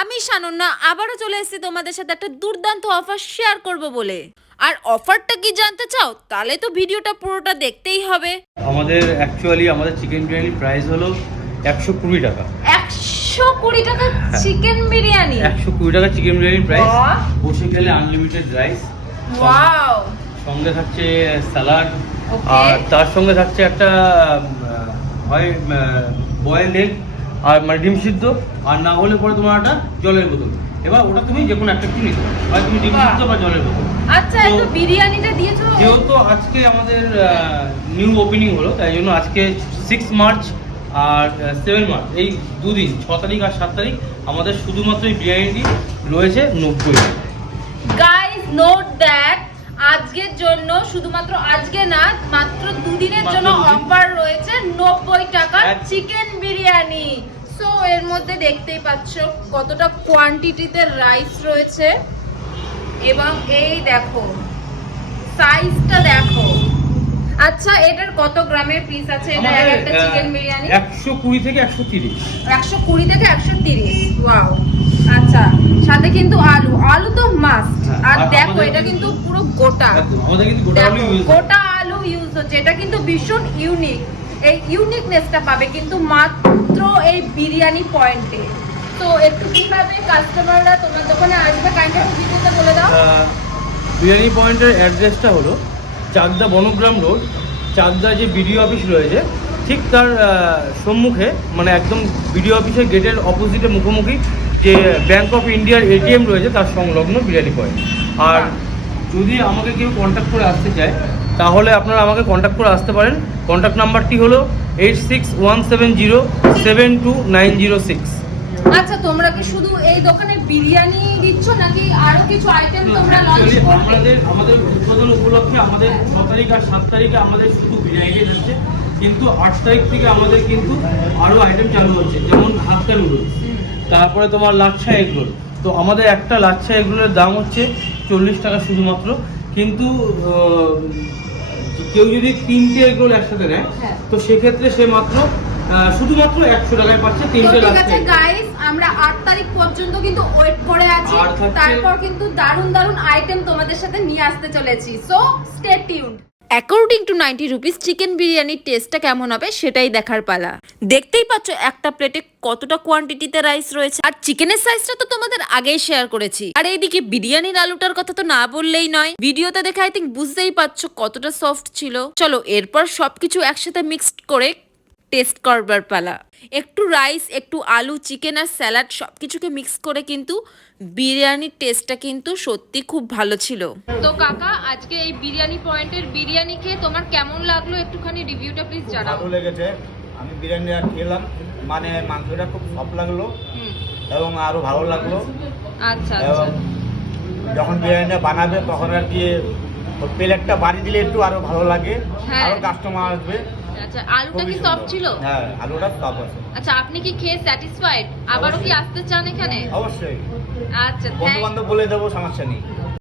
আমি সানন্যা আবারও চলে এসেছি তোমাদের সাথে একটা দুর্দান্ত অফার শেয়ার করব বলে। আর অফারটা কি জানতে চাও? তাহলে তো ভিডিওটা পুরোটা দেখতেই হবে। আমাদের অ্যাকচুয়ালি আমাদের চিকেন বিরিয়ানি প্রাইস হলো 120 টাকা। 120 টাকা চিকেন বিরিয়ানি? 120 টাকা চিকেন বিরিয়ানি প্রাইস। বাহ! বসে গেলে আনলিমিটেড রাইস, ওয়াও, সঙ্গে থাকছে স্যালাড, ওকে, আর তার সঙ্গে থাকছে একটা হয় বয়েলড এগ আর মানে ডিম সিদ্ধ, আর না হলে পরে তোমার একটা জলের বোতল। এবার ওটা তুমি যে কোনো একটা কিনে নিতে, হয় তুমি ডিম সিদ্ধ বা জলের বোতল। আচ্ছা, এত বিরিয়ানিটা দিয়েছো? যেহেতু আজকে আমাদের নিউ ওপেনিং হলো, তাই জন্য আজকে 6 মার্চ আর 7 মার্চ এই দুদিন 6 তারিখ আর 7 তারিখ আমাদের শুধুমাত্র এই বিরিয়ানিটি রয়েছে 90 টাকা। গাইস নোট দ্যাট আজকের জন্য, শুধুমাত্র আজকে না, মাত্র দুদিনের জন্য অফার রয়েছে 90 টাকার চিকেন বিরিয়ানি। সো এর মধ্যে দেখতেই পাচ্ছ কতটা কোয়ান্টিটিতে রাইস রয়েছে, এবং এই দেখো সাইজটা দেখো। আচ্ছা, এটার কত গ্রামের পিস আছে? এটা একটা চিকেন বিরিয়ানি 120 থেকে 130। 120 থেকে 130। ওয়াও। আচ্ছা, সাথে কিন্তু আলু তো মাস্ট। আর দেখো এটা কিন্তু পুরো গোটা, আমাদের কিন্তু গোটা আলু ইউজ গোটা আলু ইউজ হচ্ছে। এটা কিন্তু ভীষণ ইউনিক। এই ইউনিকনেসটা পাবে কিন্তু মাত্র এই বিরিয়ানি পয়েন্টে। তো একটু কিভাবে কাস্টমাররা তোমার দোকানে আসবে কাইন্ডলি একটু ভিডিওতে বলে দাও। বিরিয়ানি পয়েন্টের অ্যাড্রেসটা হলো চাকদা বনগ্রাম রোড। চাকদা যে বিডিও অফিস রয়েছে ঠিক তার সম্মুখে, মানে একদম বিডিও অফিসের গেটের অপোজিটে মুখোমুখি যে ব্যাংক অফ ইন্ডিয়ার এটিএম রয়েছে তার সংলগ্ন বিরিয়ানি পয়েন্ট। আর যদি আমাকে কেউ কন্ট্যাক্ট করে আসতে চায় তাহলে আপনারা আমাকে কন্ট্যাক্ট করে আসতে পারেন। কন্ট্যাক্ট নাম্বারটি হলো 8617072906। আচ্ছা, তোমরা কি শুধু এই দোকানে বিরিয়ানি দিচ্ছ নাকি আরো কিছু আইটেম তোমরা লঞ্চ করবে? আমাদের উদ্বোধন উপলক্ষে আমাদের 6 তারিখ আর 7 তারিখে আমাদের শুধু বিরিয়ানি হচ্ছে, কিন্তু 8 তারিখ থেকে আমাদের কিন্তু আরো আইটেম চালু হচ্ছে, যেমন হাক্কা নুডলস, তারপরে তোমার লাচ্ছা এগরোল। তো আমাদের একটা লাচ্ছা এগরোলের দাম হচ্ছে 40 টাকা শুধুমাত্র, কিন্তু কেউ যদি 3টে এগরোল একসাথে নেয় তো সেক্ষেত্রে সে মাত্র শুধুমাত্র 100 টাকায় পাচ্ছে 3টে লাচ্ছা। ঠিক আছে গাইস, আমরা 8 তারিখ পর্যন্ত কিন্তু ওয়েট করে আছি, তারপর কিন্তু দারুণ দারুণ আইটেম তোমাদের সাথে নিয়ে আসতে চলেছি। So stay tuned. According to 90 rupees chicken বিরিয়ানির টেস্টটা কেমন হবে সেটাই দেখার পালা। দেখতেই পাচ্ছ একটা প্লেটে কতটা কোয়ান্টিটিতে রাইস রয়েছে, আর চিকেনের সাইজটা তো তোমাদের আগেই শেয়ার করেছি। আর এইদিকে বিরিয়ানির আলুটার কথা তো না বললেই নয়। ভিডিওতে দেখে আই থিঙ্ক বুঝতেই পারছো কতটা সফট ছিল। চলো এরপর সবকিছু একসাথে মিক্সড করে টেস্ট করবার পালা। একটু রাইস, একটু আলু, চিকেন আর স্যালাড সবকিছুকে মিক্স করে কিন্তু বিরিয়ানির টেস্টটা কিন্তু সত্যি খুব ভালো ছিল। তো কাকা, আজকে এই বিরিয়ানি পয়েন্টের বিরিয়ানি খেয়ে তোমার কেমন লাগলো একটুখানি রিভিউটা প্লিজ জানাও। ভালো লেগেছে। আমি বিরিয়ানিটা খেলাম, মানে মাংসটা খুব সফট লাগলো এবং আরো ভালো লাগলো। আচ্ছা এবং যখন বিরিয়ানিটা বানাবে তখন আর কি প্লেটটা বাড়িয়ে দিলে একটু আরো ভালো লাগে, আরো কাস্টমার আসবে। আচ্ছা, আলুটা কি সফট ছিল? হ্যাঁ, আলুটা সফট আছে। আচ্ছা, আপনি কি খেয়ে স্যাটিসফাইড? আবারও কি আসতে চান এখানে? অবশ্যই। আচ্ছা, বন্ধু বান্ধব বলে দেবো, সমস্যা নেই।